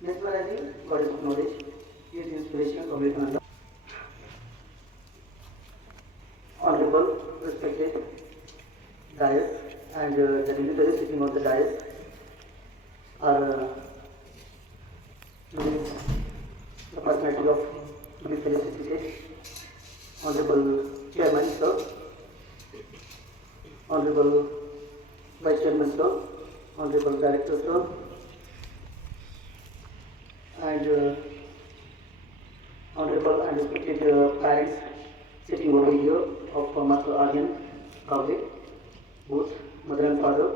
mesmerizing bodies of knowledge, is inspiration from Vivekananda. Honorable, respected dais and the dignitaries sitting on the dais are today's the personality of today's felicitated. Honorable Chairman, sir, Honorable Vice Chairman, sir, Honorable Director, sir, and Honorable and respected parents sitting over here of Master Aryan Kavle, both mother and father,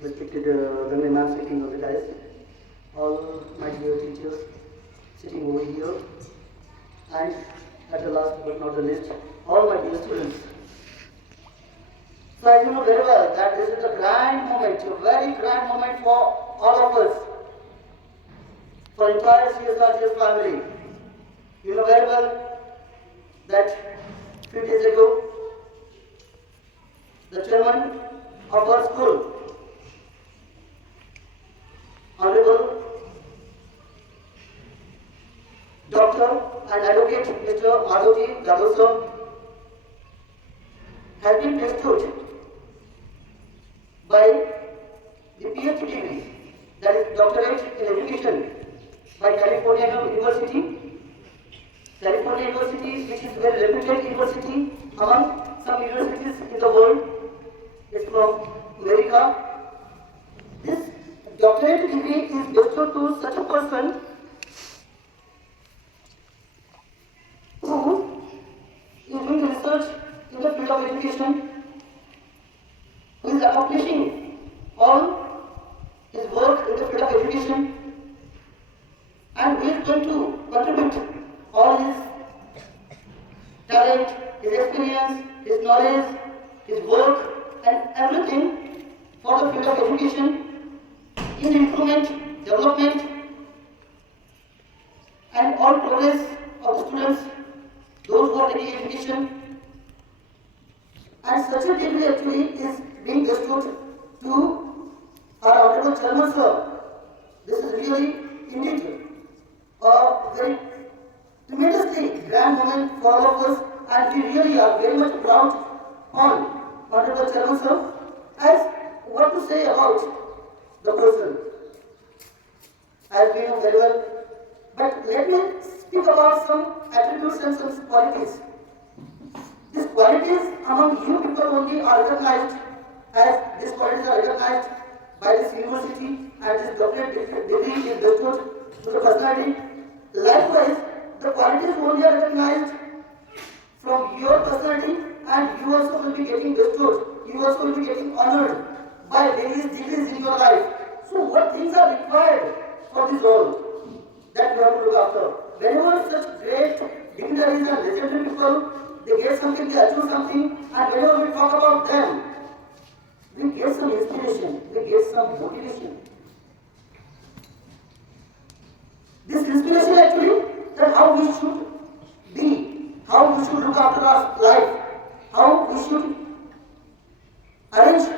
respected Rangan ma'am sitting on the dais, all my dear teachers sitting over here, and at the last but not the least, all my dear students. So as you know very well that this is a grand moment, a very grand moment for all of us, for entire CSRGS family. You know very well that few days ago, the chairman of our school, Honorable Doctor and Advocate Mr. Madhavji Jadhav has been bestowed by the PhD degree, that is Doctorate in Education, by California University. California University, which is a very reputed university among some universities in the world, is from America. This doctorate degree is bestowed to such a person who is doing research in the field of education, who is accomplishing all his work in the field of education, and who is going to contribute all his talent, his experience, his knowledge, his work, and everything for the field of education in improvement, development, and all progress of the students, those who are taking education. And such a degree actually is being bestowed to our Honorable Chairman, sir. This is really indeed a very tremendously grand moment for all of us, and we really are very much proud on Honorable Chairman, sir, as what to say about the person, as we know very well. But let me speak about some attributes and some qualities. These qualities among you people only are recognized, as these qualities are recognized by this university, and this doctorate degree is bestowed to the personality. Likewise, the qualities only are recognized from your personality, and you also will be getting bestowed, you also will be getting honored by various degrees in your life. So what things are required for this role that you have to look after? Whenever such great dignitaries and legendary people, they get something, they achieve something, and whenever we talk about them, we get some inspiration, we get some motivation. This inspiration actually, that how we should be, how we should look after our life, how we should arrange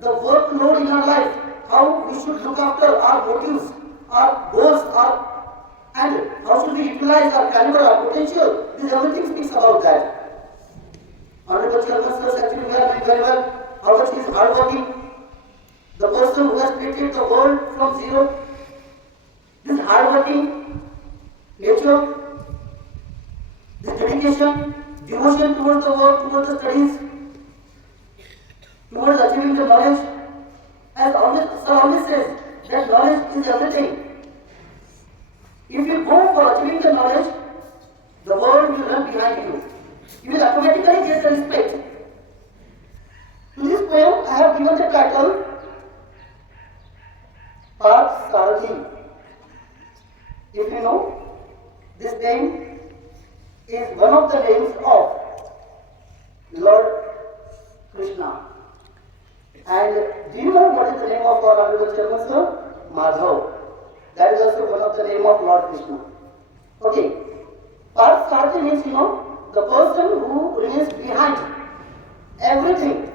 the workload in our life, how we should look after our motives, our goals, and how should we utilize our caliber, our potential. This everything speaks about that. Honorable Chairman, sir, actually we are knowing very well how much he is hardworking. The person who has created the world from zero. This hardworking nature, this dedication, devotion towards the work, towards the studies, towards achieving the knowledge, as Sir always says, that knowledge is everything. If you go for achieving the knowledge, the world will run behind you. You will automatically get the respect. To this poem, I have given the title Parth Sarathi. If you know, this name is one of the names of Lord Krishna. And do you know what is the name of our Honorable Chairman, sir? Madhav. That is also one of the name of Lord Krishna. Okay. Parth Sarathi means, you know, the person who remains behind everything.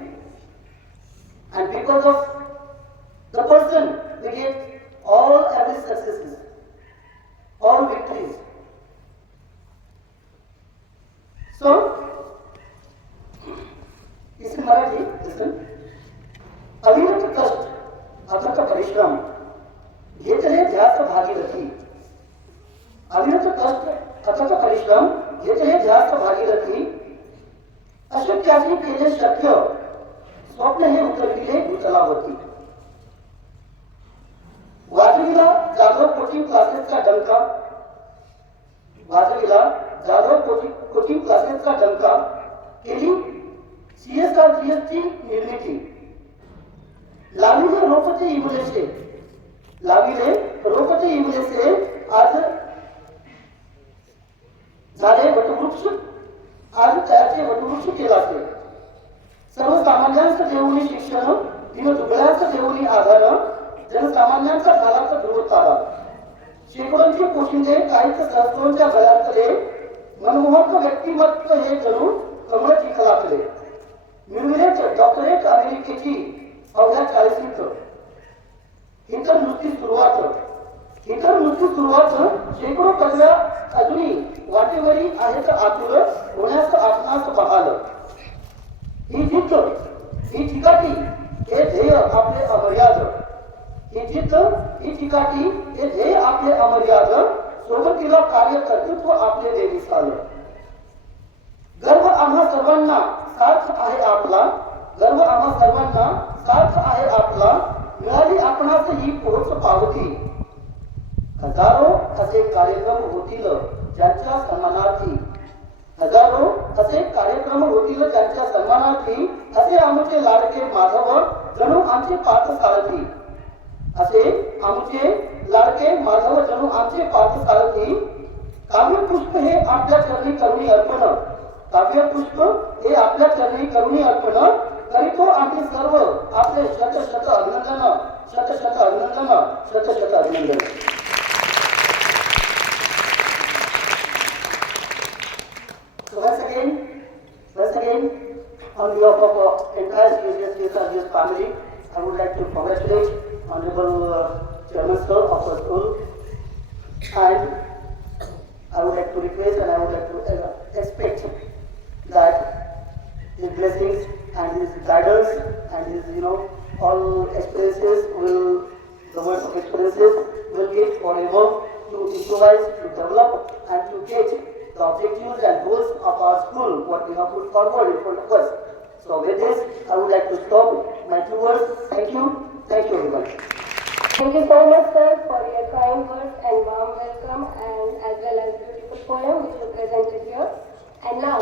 And because of the person, we get all every successes. Bhagirathi. अविरत कष्ट अथक परिश्रम घेते हे जास्त भागीरथी. अशक्याची केले शक्य स्वप्न हे उतरविले भूतलावरती. वाजवीला जाधव कोचिंग क्लासेसचा डंका. वाजवीला जाधव कोचिंग क्लासेसचा डंका. केली CSR GSची निर्मिती. लाविले रोपटे इवलेसे. लाविले रोपटे इवलेसे आज झाले वटवृक्ष. आज त्याचे वटवृक्ष केला असेल. सर्वसामान्यांचं देऊनी शिक्षण दीनदुबळ्यांचं देऊनी आधार. जनसामान्यांचा झाला तर ध्रुवतारा. शेकडोंचे पोशिंदे काहीच सहस्रोंच्या गळ्यातले. मनमोहक व्यक्तिमत्व हे जणू कमळ चिखलातले. मिळविले डॉक्टरेट अमेरिकेची अवघ्या 40वीत. ही तर नुसती सुरुवात. ही तर नुसती सुरुवात. शेकडो पदव्या अजूनही वाटेवरी आहेत आतुर होण्यास आपणास बहाल. ही जिद्द ही चिकाटी हे ध्येय आपले अमर्याद. ही जिद्द ही चिकाटी हे ध्येय आपले अमर्याद. सोबतीला कार्य कर्तृत्व आपले बेमिसाल. गर्व आम्हा सर्वांना साथ आहे आपला. गर्व आम्हा सर्वांना साथ आहे आपला. मिळाली आपणास ही पोहोच पावती. हजारो असे कार्यक्रम होतील ज्यांच्या सन्मानार्थी. हजारो असे कार्यक्रम होतील ज्यांच्या सन्मानार्थी. असे आमचे लाडके माधव जणू आमचे पाच सारथी. असे आमचे लाडके माधव जणू आमचे पाच सारथी. काव्यपुष्प हे आपल्या चरणी करुणी अर्पण. काव्यपुष्प हे आपल्या चरणी करुणी अर्पण. करीतो आम्ही सर्व आपले शत शत अभिनंदन. शत शत अभिनंदन. शत शत अभिनंदन. So once again, on behalf of entire CSR family, I would like to congratulate Honorable Chairman Sir of the school, and I would like to request and I would like to expect that his blessings and his guidance and his all experiences the words of experiences will get forever to improvise, to develop and to get the objectives and goals of our school, what we have put forward in front of us. So with this, I would like to stop my 2 words. Thank you. Thank you everyone. Thank you so much, sir, for your kind words and warm welcome, and as well as beautiful poem which you presented here. And now,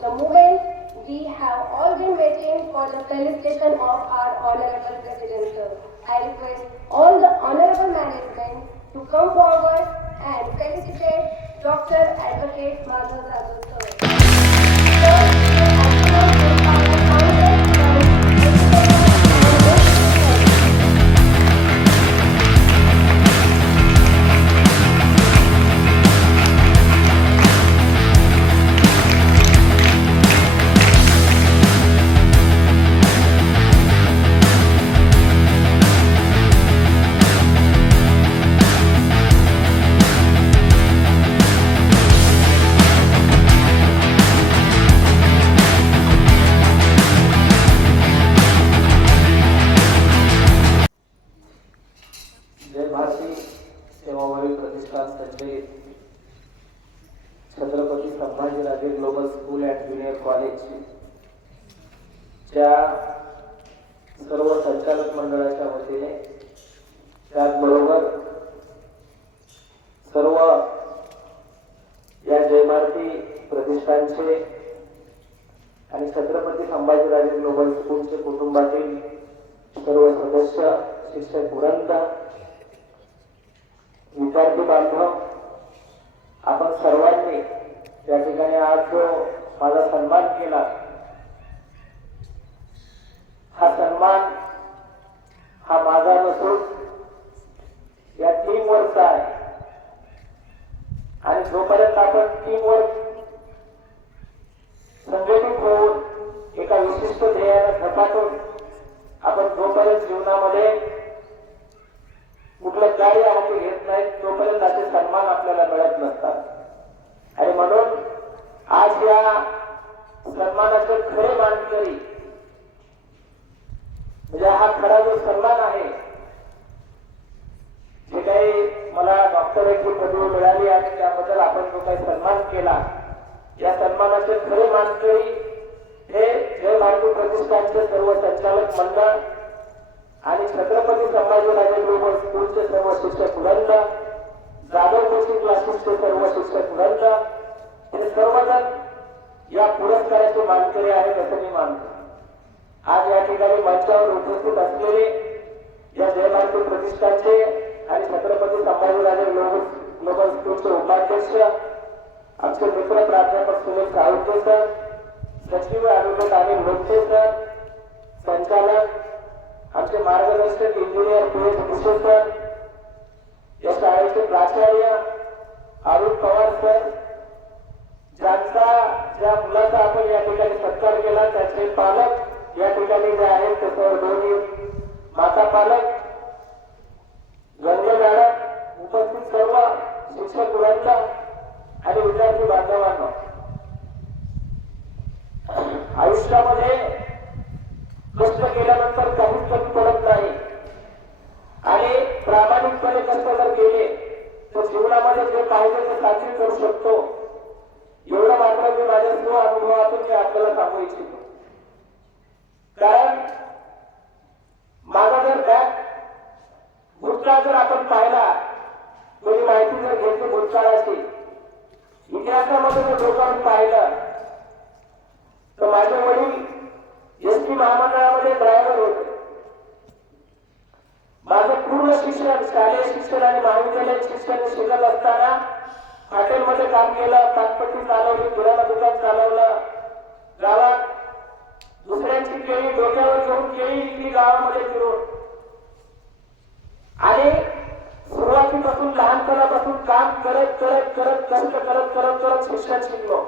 the moment we have all been waiting for the felicitation of our honorable president, sir. I request all the honorable management to come forward and felicitate Dr. Advocate Madhav Raghav, sir. Chhatrapati Sambhajiraje global school and junior college च्या सर्व संचालक मंडळाच्या वतीने, त्याचबरोबर सर्व या जयमारती प्रतिष्ठानचे आणि छत्रपती संभाजीराजे ग्लोबल स्कूलचे कुटुंबातील सर्व सदस्य, शिक्षक वृंद, विद्यार्थी बांधव, आपण सर्वांनी या ठिकाणी आज जो माझा सन्मान केला, हा सन्मान हा माझा नसून या टीमवरचा आहे. आणि जोपर्यंत आपण टीमवर संघटित होऊन एका विशिष्ट ध्येयाला झपाटून आपण जोपर्यंत जीवनामध्ये कुठलं कार्य हाती घेत नाही, तोपर्यंत असे सन्मान आपल्याला मिळत नसतात. आणि म्हणून आज या सन्मानाचे खरे मानकरी म्हणजे हा खरा जो सन्मान आहे जे काही मला डॉक्टरेटची पदवी मिळाली आणि त्याबद्दल आपण जो काही सन्मान केला, या सन्मानाचे खरे मानकरी हे जय भारती प्रतिष्ठानचे सर्व संचालक मंडळ आणि छत्रपती संभाजीराजे ग्लोबल स्कूलचे सर्व शिक्षक वृंद, जाधव कोचिंग क्लासेसचे सर्व शिक्षक वृंद, हे सर्वजण या पुरस्काराचे मानकरी आहेत असं मी मानतो. आज या ठिकाणी मंचावर उपस्थित असलेले या जय भारती प्रतिष्ठानचे आणि छत्रपती संभाजीराजे ग्लोबल स्कूलचे उपाध्यक्ष, आमचे मित्र प्राध्यापक सुनील साळुंखे सर, सचिव ॲडव्होकेट अनिल लोटके सर, संचालक आमचे मार्गदर्शक इंजिनियर पी.एच. भुसे सर, या शाळेचे प्राचार्य अरुण पवार सर, ज्या मुलाचा आपण या ठिकाणी सत्कार केला त्याचे पालक या ठिकाणी जे आहेत ते सर्व दोन्ही माता पालक, गंगे मॅडम, उपस्थित सर्व शिक्षक वृंद आणि विद्यार्थी बांधवांनो, आयुष्यामध्ये कष्ट केल्यानंतर काहीच कमी पडत नाही आणि प्रामाणिकपणे कष्ट जर केले तर जीवनामध्ये जे पाहिजे ते साध्य करू शकतो. एवढं मात्र मी माझ्या स्व अनुभवातून मी आपल्याला सांगू इच्छितो. कारण माझा जर बॅक भूतकाळ जर आपण पाहिला, कोणी माहिती जर घेतली भूतकाळाची, इतिहासामध्ये जर लोकांनी पाहिलं तर माझे वडील एसटी महामंडळामध्ये ड्रायव्हर होते. माझं पूर्ण शिक्षण, शालेय शिक्षण आणि महाविद्यालयीन शिक्षण शिकत असताना हॉटेलमध्ये काम केलं, पानपट्टी चालवली, किराणा दुकान चालवलं, गावात दुसऱ्यांची केळी डोक्यावर घेऊन केळी विकली गावामध्ये फिरून, आणि सुरुवातीपासून लहानपणापासून काम करत करत करत कष्ट करत करत करत शिक्षण शिकलो.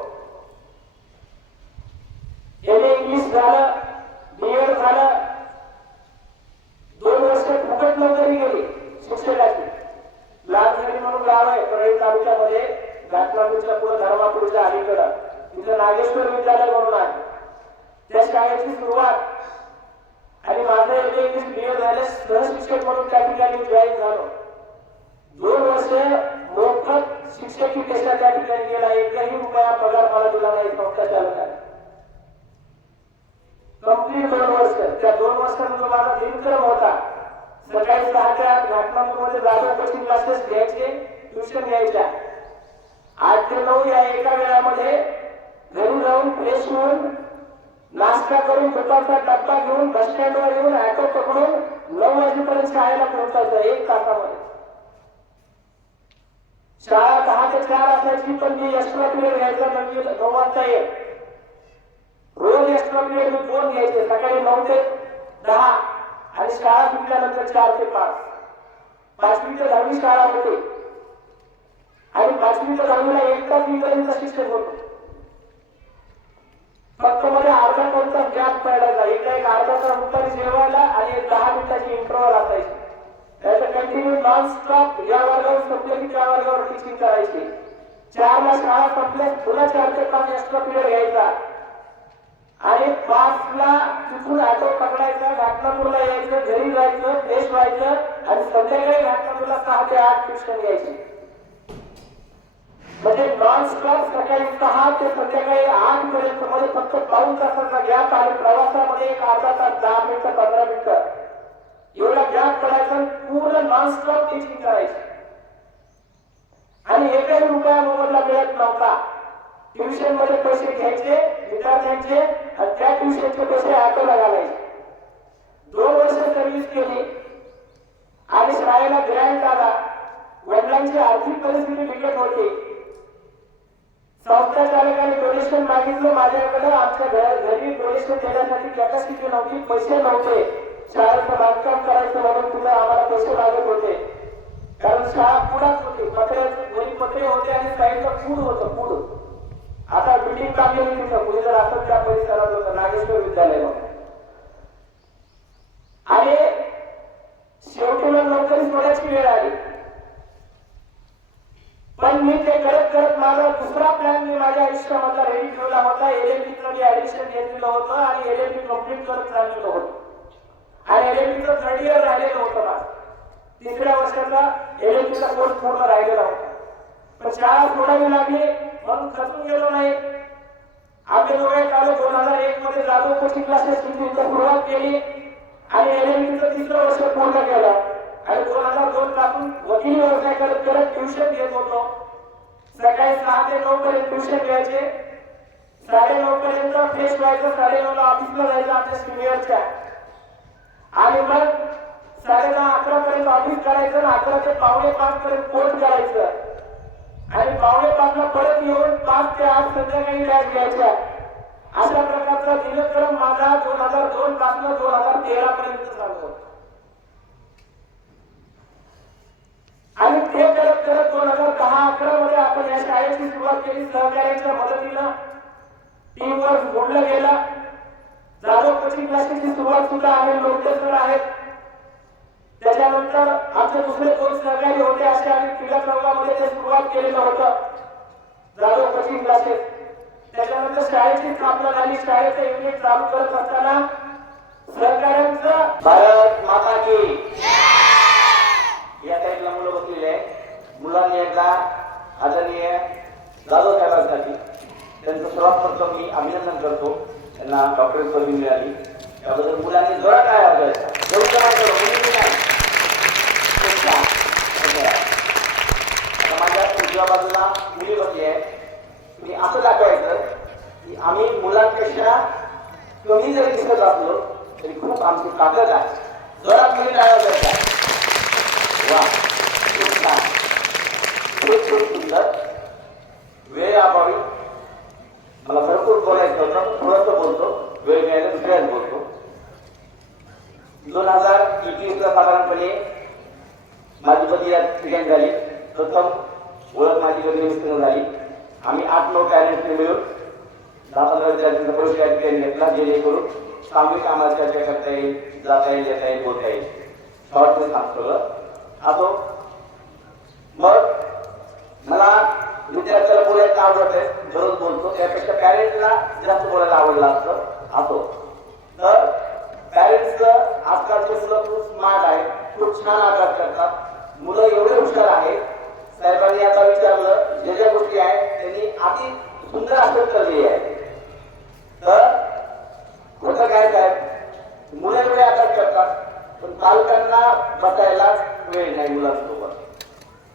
एमए इंग्लिश झालं, बीएड झालं, 2 वर्ष फुकट नोकरी गेली शिक्षकाची. लालझरी म्हणून गाव आहे परळी तालुक्यामध्ये, घाटनापूरच्या पुढे धर्मापूरच्या अलीकडं, तिथं नागेश्वर विद्यालय म्हणून आहे. त्या शाळेची सुरुवात आणि माझं एमए इंग्लिश बीएड झाले, सहशिक्षक म्हणून त्या ठिकाणी जॉईन झालो. 2 वर्ष मोफत शिक्षकी पेशा त्या ठिकाणी गेला. 1ही रुपया पगार मला दिला नाही संस्था चालकाने. कंप्लीट 2 वर्ष. त्या 2 वर्षाचा जो माझा दिनक्रम होता, सकाळी 6 ते 8 घाटनापूरमध्ये जाधव कोचिंग क्लासेस घ्यायचे, ट्युशन घ्यायच्या. 8 ते 9 या एका वेळामध्ये घरी जाऊन फ्रेश होऊन नाश्ता करून दुपारचा डब्बा घेऊन बस स्टँडवर येऊन ऑटो पकडून 9 वाजेपर्यंत शाळेला पोहोचायचं 1 तासामध्ये. शाळा 10 ते 4 असायची, पण मी एक्स्ट्रा पिरियड घ्यायचा, 9 वाजता येत. रोज एक्स्ट्रा पिरियड मी 2 घ्यायचे, सकाळी 9 ते 10 आणि शाळा सुटल्यानंतर 4 ते 5. 5वी ते 10वी शाळा होती आणि 5वी ते 10वीला 1 तास इंग्रजीचं शिक्षण होतं. फक्त मध्ये अर्धा तासचा गॅप पडायचा, एक अर्धा तास दुपारी जेवायला आणि 10 मिनिटाची इंटरव्हल असायची. त्याचं कंटिन्यू नॉन स्टॉप या वर्गावर संपलं की त्या वर्गावर टीचिंग करायची. 4ला शाळा संपल्या पुन्हा 4 ते 5 एक्स्ट्रा पिरियड घ्यायचा आणि 5ला तिथून ऑटो पकडायचा, घाटनापूरला यायचं, घरी जायचं, फ्रेश व्हायचं आणि संध्याकाळी घाटनापूरला 6 ते 8 ट्युशन घ्यायची. म्हणजे नॉन स्टॉप सकाळी 6 ते संध्याकाळी 8 पर्यंत मध्ये फक्त पाऊण तासाचा गॅप आणि प्रवासामध्ये एक अर्धा तास, 10 मिनिटं, 15 मिनिटं एवढा गॅप पडायचा. पूर्ण नॉन स्टॉप टीचिंग करायची आणि 1ही रुपया मोबदला मिळत नव्हता. ट्युशन मध्ये पैसे घ्यायचे विद्यार्थ्यांचे आणि त्या ट्युशनचे पैसे ऑटोला घालायचे. 2 वर्ष सर्व्हिस केली आणि शाळेला ग्रँट आला. वडिलांची आर्थिक परिस्थिती बिकट होती. संस्था चालकाने डोनेशन मागितलं माझ्याकडे. आमच्या घरी डोनेशन देण्यासाठी कॅपॅसिटी नव्हती, पैसे नव्हते. शाळेचं बांधकाम करायचं म्हणून तुला आम्हाला पैसे लागत होते, कारण शाळा पुढाच होती. घरी पत्रे होते आणि साईडला फूड होतं. फूड आता बिल्डिंग काढलेली तिथं, कुणी जर असं त्या परिसरात होतं नागेश्वर विद्यालय. आणि शेवटी मग नोकरी सोडायची वेळ आली. पण मी ते करत करत माझा दुसरा प्लॅन मी माझ्या आयुष्यामधला रेडी ठेवला होता. एलएलबीचं मी ऍडिशन घेतलेलं होतं आणि एलएलबी कम्प्लीट करत चाललेलं होतं आणि एलएलबीचं 3rd इयर राहिलेलं होतं. 3ऱ्या वर्षाचा एलएलबीचा कोर्स पूर्ण राहिलेला होता. पण शाळा सोडावी लागली म्हणून खचून गेलो नाही. आम्ही दोघे चालू 2001 मध्ये जाधव कोचिंग क्लासेस सुरुवात केली आणि एलएलबीचं 3रं वर्ष पूर्ण केलं आणि 2002 पासून वकिली व्यवसाय करत करत ट्युशन घेत होतो. सकाळी 6 ते 9 पर्यंत ट्युशन घ्यायचे, 9:30 पर्यंत फ्रेश व्हायचं, 9:30 ला ऑफिसला जायचं आमच्या सिनियरच्या आणि मग 10:30-11 पर्यंत ऑफिस करायचं आणि 11 ते 5:45 पर्यंत कोर्स करायचं आणि 5:45 ला परत येऊन 5 ते 8 संध्याकाळी बॅच घ्यायच्या. अशा प्रकारचा दिनक्रम माझा 2002 पासून 2013 पर्यंत चालू होता. आणि ते करत करत 2010-11 मध्ये आपण या शाळेची सुरुवात केली. सहकार्याच्या मदतीनं टीम वर्क जोडलं गेलं. जाधव कोचिंग क्लासेसची सुरुवात सुद्धा आम्ही लोकसर आहेत. त्याच्यानंतर आमचे दुसरे 2 सहकारी होते असे आम्ही क्रीडा चौकामध्ये ते सुरुवात केलेलं होतं जाधव कोचिंग क्लासेस. त्याच्यानंतर शाळेची स्थापना झाली. शाळेचं युनिट चालू करत असताना सहकार्यांचं भारत माता की या टाईपला मुलं बसलेली आहे. मुलांनी एकदा आदरणीय जाधव साहेबांसाठी त्यांचं सर्वात प्रथम मी अभिनंदन करतो. त्यांना डॉक्टरेट पदवी मिळाली त्याबद्दल मुलांनी जोरात काय वाजवायचा आता माझ्या उजव्या बाजूला मुली बसली आहे. मी असं दाखवायचं की आम्ही मुलांपेक्षा कमी जरी दिसत असलो तरी खूप आमची ताकद आहे. जोरात मुली काय वाजवायचा. वा खूप छान, खूप खूप सुंदर. वेळ अभावी मला भरपूर बोलायचं होतं, थोडंसं बोलतो, वेळ मिळायला दुसऱ्याच बोलतो. 2021 ला साधारणपणे माझी बदली या ठिकाणी झाली. प्रथम ओळख माझी बदली मिस्टर झाली. आम्ही 8-9 टॅलेंटने मिळून 10-15 विद्यार्थ्यांचा प्रवेश या ठिकाणी घेतला जेणेकरून सामूहिक आम्हाला चर्चा करता येईल, जाता येईल, येता येईल, बोलता येईल. शॉर्टमध्ये सांगतो सगळं असो. मग मला विद्यार्थ्याला बोलायला आवडत आहे, दररोज बोलतो, त्यापेक्षा पॅरेंट्सला जास्त बोलायला आवडलं असतं असो. तर पॅरेंट्सचं आजकालचे मुलं खूप स्मार्ट आहेत, खूप छान अभ्यास करतात. मुलं एवढे हुशार आहेत. साहेबांनी आता विचारलं ज्या ज्या गोष्टी आहेत त्यांनी अति सुंदर उत्तर दिली आहे. तर होतं काय साहेब, मुलं एवढे अभ्यास करतात पण पालकांना बसायला वेळ नाही मुलांसोबत.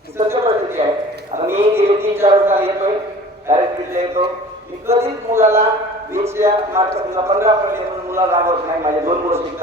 ही सत्य परिस्थिती आहे. आता मी गेली 3-4 वर्षाला येतोय, डायरेक्टरीला येतो. मी कधीच मुलाला 20च्या मार्क 15 पडले म्हणून मुलाला रागवत नाही. माझे 2 मुलं शिकतात.